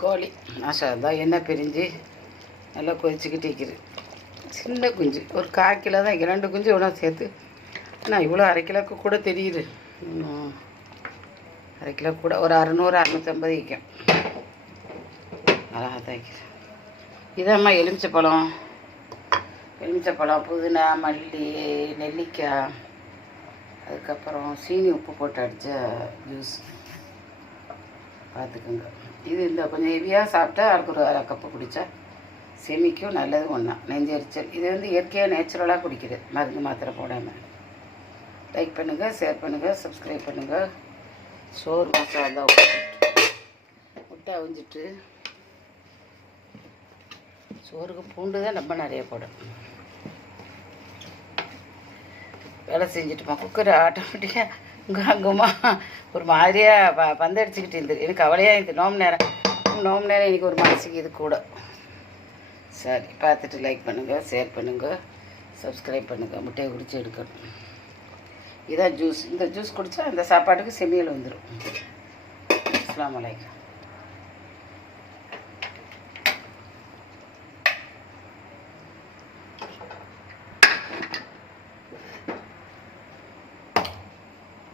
கோழி மாஷா தான் எண்ணெய் பிரிஞ்சு நல்லா கொதிச்சுக்கிட்டு இருக்குது. சின்ன குஞ்சு ஒரு 1/4 கிலோ தான், 2 குஞ்சு இவ்வளோ சேர்த்து. ஆனால் இவ்வளோ 1/2 கிலோவுக்கு கூட தெரியுது. 1/2 கிலோ கூட ஒரு 600 650 விற்கும். அழகாக தான் வைக்கிறேன். இதாம்மா எலுமிச்சப்பழம், புதினா, மல்லி, நெல்லிக்காய், அதுக்கப்புறம் சீனி உப்பு போட்டு அடித்த ஜூஸ் பார்த்துக்குங்க. இது இந்த கொஞ்சம் ஹெவியாக சாப்பிட்டா அதுக்கு ஒரு 1/2 கப்பு குடித்தா செமிக்கும் நல்லது. ஒன்றா நெஞ்சரிச்சல். இது இயற்கையாக நேச்சுரலாக குடிக்கிறது, மருந்து மாத்திரை போடாமல். லைக் பண்ணுங்கள், ஷேர் பண்ணுங்கள், சப்ஸ்கிரைப் பண்ணுங்கள். சோறு மசாலா முட்டை அவிஞ்சிட்டு சோறுக்கு பூண்டு தான் ரொம்ப நிறைய போடும். வேலை செஞ்சுட்டுமா குக்கர் ஆட்டோமேட்டிக்காக இங்கே அங்குமா ஒரு மாதிரியாக பந்தடிச்சுக்கிட்டு இருந்தது. எனக்கு கவலையாக இந்த நோம்பு நேரம் இன்றைக்கி ஒரு மனசுக்கு இது கூட. சரி, பார்த்துட்டு லைக் பண்ணுங்கள், ஷேர் பண்ணுங்கள், சப்ஸ்கிரைப் பண்ணுங்கள். முட்டையை குடிச்சு எடுக்கணும். இதான் ஜூஸ். இந்த ஜூஸ் குடித்தா அந்த சாப்பாட்டுக்கு செமியல் வந்துடும். அஸ்ஸலாமு அலைக்கும்.